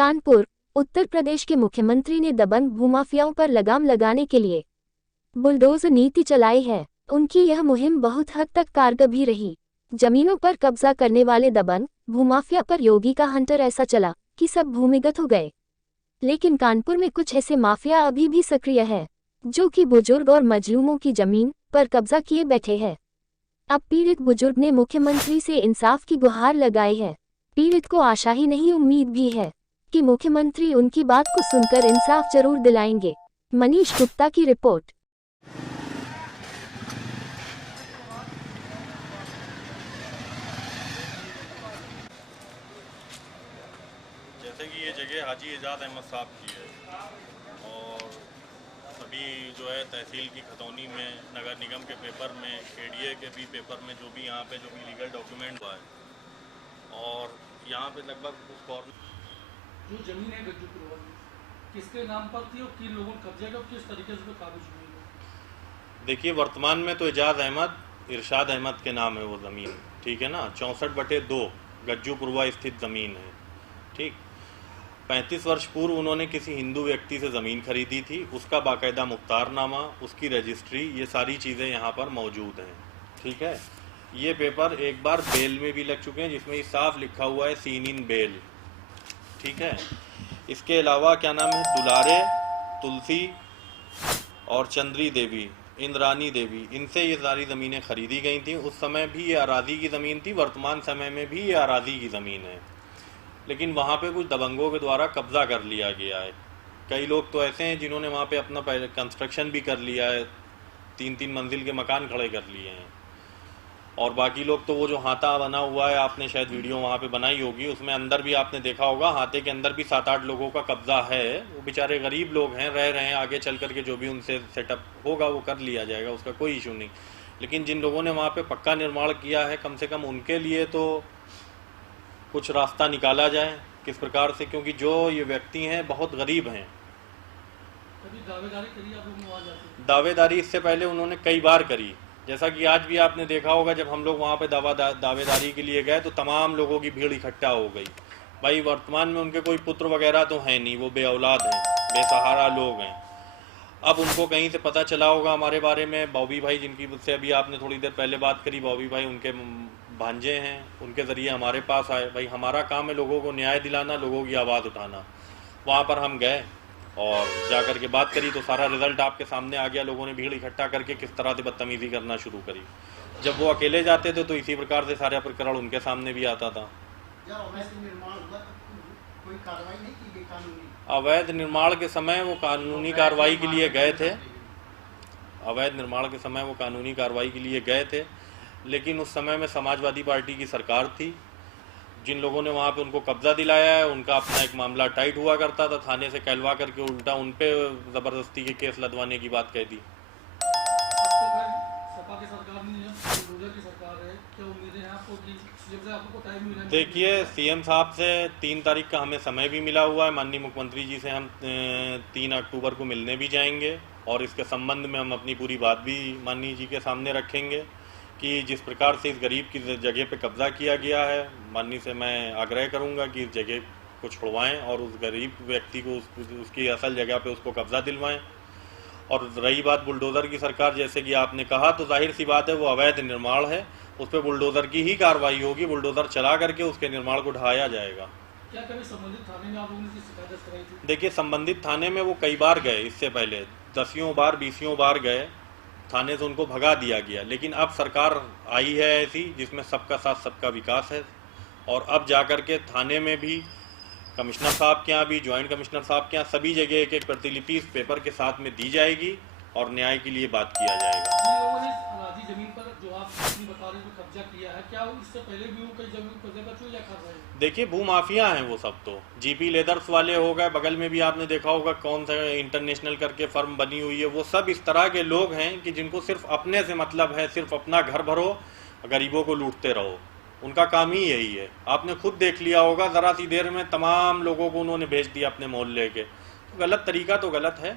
कानपुर, उत्तर प्रदेश के मुख्यमंत्री ने दबंग भूमाफियाओं पर लगाम लगाने के लिए बुलडोजर नीति चलाई है। उनकी यह मुहिम बहुत हद तक कारगर भी रही। जमीनों पर कब्जा करने वाले दबंग भूमाफिया पर योगी का हंटर ऐसा चला कि सब भूमिगत हो गए। लेकिन कानपुर में कुछ ऐसे माफिया अभी भी सक्रिय है, जो कि बुजुर्ग और मजलूमों की जमीन पर कब्जा किए बैठे हैं। अब पीड़ित बुजुर्ग ने मुख्यमंत्री से इंसाफ की गुहार लगाई है। पीड़ित को आशा ही नहीं, उम्मीद भी है कि मुख्यमंत्री उनकी बात को सुनकर इंसाफ जरूर दिलाएंगे। मनीष गुप्ता की रिपोर्ट। जैसे कि ये जगह हाजी एजाज अहमद साहब की है और अभी जो है तहसील की खतौनी में, नगर निगम के पेपर में, केडीए के भी पेपर में जो भी यहाँ पे जो भी लीगल डॉक्यूमेंट हुआ है और यहाँ पे लगभग उस कॉर्नर जो जमीन है गज्जूपुर वाली किसके नाम पर थी और किन लोगों ने कब्जा किया और किस तरीके से काबिज हुई? देखिए, वर्तमान में तो एजाज अहमद, इरशाद अहमद के नाम है वो ज़मीन, ठीक है ना। 64/2 गज्जूपुरवा स्थित ज़मीन है, ठीक। 35 वर्ष पूर्व उन्होंने किसी हिंदू व्यक्ति से ज़मीन खरीदी थी, उसका बाकायदा मुख्तारनामा, उसकी रजिस्ट्री, ये सारी चीज़ें यहाँ पर मौजूद हैं, ठीक है। ये पेपर एक बार बेल में भी लग चुके हैं, जिसमें साफ लिखा हुआ है सीन इन बेल, ठीक है। इसके अलावा क्या नाम है, दुलारे, तुलसी और चंद्री देवी, इंद्रानी देवी, इनसे ये सारी ज़मीनें खरीदी गई थी। उस समय भी ये अराजी की ज़मीन थी, वर्तमान समय में भी ये अराजी की ज़मीन है, लेकिन वहाँ पे कुछ दबंगों के द्वारा कब्जा कर लिया गया है। कई लोग तो ऐसे हैं जिन्होंने वहाँ पे अपना कंस्ट्रक्शन भी कर लिया है, 3-3 मंजिल के मकान खड़े कर लिए हैं। और बाकी लोग तो वो जो हाथा बना हुआ है, आपने शायद वीडियो वहाँ पे बनाई होगी, उसमें अंदर भी आपने देखा होगा, हाथे के अंदर भी 7-8 लोगों का कब्जा है। वो बेचारे गरीब लोग हैं, रह रहे हैं, आगे चल करके जो भी उनसे सेटअप होगा वो कर लिया जाएगा, उसका कोई इशू नहीं। लेकिन जिन लोगों ने वहाँ पे पक्का निर्माण किया है, कम से कम उनके लिए तो कुछ रास्ता निकाला जाए, किस प्रकार से, क्योंकि जो ये व्यक्ति हैं बहुत गरीब हैं। दावेदारी इससे पहले उन्होंने कई बार करी, जैसा कि आज भी आपने देखा होगा, जब हम लोग वहाँ पे दावेदारी के लिए गए तो तमाम लोगों की भीड़ इकट्ठा हो गई। भाई वर्तमान में उनके कोई पुत्र वगैरह तो हैं नहीं, वो बेऔलाद हैं, बेसहारा लोग हैं। अब उनको कहीं से पता चला होगा हमारे बारे में, बॉबी भाई जिनकी से अभी आपने थोड़ी देर पहले बात करी, बॉबी भाई उनके भांजे हैं, उनके ज़रिए हमारे पास आए। भाई हमारा काम है लोगों को न्याय दिलाना, लोगों की आवाज़ उठाना। वहाँ पर हम गए और जा कर के बात करी तो सारा रिजल्ट आपके सामने आ गया। लोगों ने भीड़ इकट्ठा करके किस तरह से बदतमीज़ी करना शुरू करी। जब वो अकेले जाते थे तो इसी प्रकार से सारा प्रकरण उनके सामने भी आता था। अवैध निर्माण के समय वो कानूनी कार्रवाई के लिए गए थे, अवैध निर्माण के समय वो कानूनी कार्रवाई के लिए गए थे, लेकिन उस समय में समाजवादी पार्टी की सरकार थी। जिन लोगों ने वहाँ पे उनको कब्जा दिलाया है, उनका अपना एक मामला टाइट हुआ करता था, थाने से कहलवा करके उल्टा उन पे ज़बरदस्ती के केस लदवाने की बात कह दी। देखिए, सीएम साहब से 3 तारीख का हमें समय भी मिला हुआ है। माननीय मुख्यमंत्री जी से हम 3 अक्टूबर को मिलने भी जाएंगे और इसके संबंध में हम अपनी पूरी बात भी माननीय जी के सामने रखेंगे कि जिस प्रकार से इस गरीब की जगह पे कब्जा किया गया है, माननीय से मैं आग्रह करूंगा कि इस जगह को छुड़वाएं और उस गरीब व्यक्ति को उसकी असल जगह पे उसको कब्जा दिलवाएं। और रही बात बुलडोज़र की सरकार, जैसे कि आपने कहा, तो जाहिर सी बात है वो अवैध निर्माण है, उस पर बुलडोज़र की ही कार्रवाई होगी। बुलडोज़र चला करके उसके निर्माण को ढहाया जाएगा। क्या कभी संबंधित थाने में आप लोगों ने शिकायत कराई थी? देखिए, संबंधित थाने में वो कई बार गए, इससे पहले 10 बार 20 बार गए, थाने से उनको भगा दिया गया। लेकिन अब सरकार आई है ऐसी जिसमें सबका साथ सबका विकास है, और अब जाकर के थाने में भी, कमिश्नर साहब के यहाँ भी, ज्वाइंट कमिश्नर साहब के यहाँ, सभी जगह एक एक प्रतिलिपि इस पेपर के साथ में दी जाएगी और न्याय के लिए बात किया जाएगा। जिन लोगों ने अराजी जमीन पर जो आप बता रहे हैं कब्जा किया है, क्या इससे पहले भी वो कई जमीन कब्जा कर चुके या कर रहे हैं? देखिए, भूमाफिया हैं वो सब, तो जीपी लेदर्स वाले हो गए, बगल में भी आपने देखा होगा कौन सा इंटरनेशनल करके फर्म बनी हुई है, वो सब इस तरह के लोग हैं कि जिनको सिर्फ अपने से मतलब है, सिर्फ अपना घर भरो, गरीबों को लूटते रहो, उनका काम ही यही है। आपने खुद देख लिया होगा, ज़रा सी देर में तमाम लोगों को उन्होंने भेज दिया अपने मोहल्ले के। तो गलत तरीका तो गलत है।